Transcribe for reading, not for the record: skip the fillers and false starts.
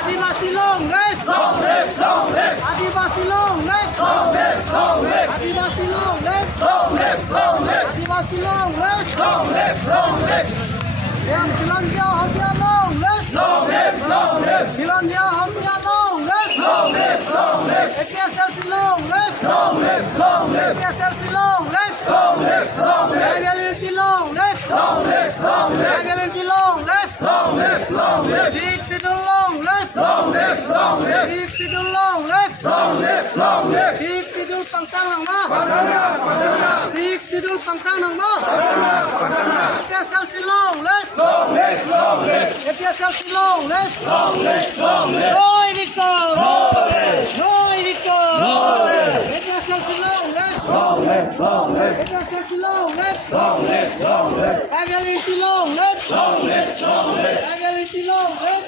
Adivasi long live! Long live! Long live! Adivasi long live! Long live! Long live! Adivasi long live! Long live! Long live! Adivasi long live! Long live! Long live! Yang Finlandia Hamia long live! Long live! Long live! Finlandia Hamia long live! Long live! Long live! APSLC long live! Long live! Long live! APSLC long live! Long live! Long live! ILLT long live! Long live! Long live! ILLT long live! Long live! Long live! Six Sidul long live! Long live! Long live! Six Sidul long live! Long live! Long live! Six Sidul pangtang nang ma! Six Sidul pangtang nang ma! APSLC long live! Long live! Long live! APSLC long live! Long live! Long live! Roy Dixon! Roy Dixon! APSLC long live! Long live! Long live! APSLC long live! Long live! Long live! ILLT long live! Long live! Long live! ILLT long live!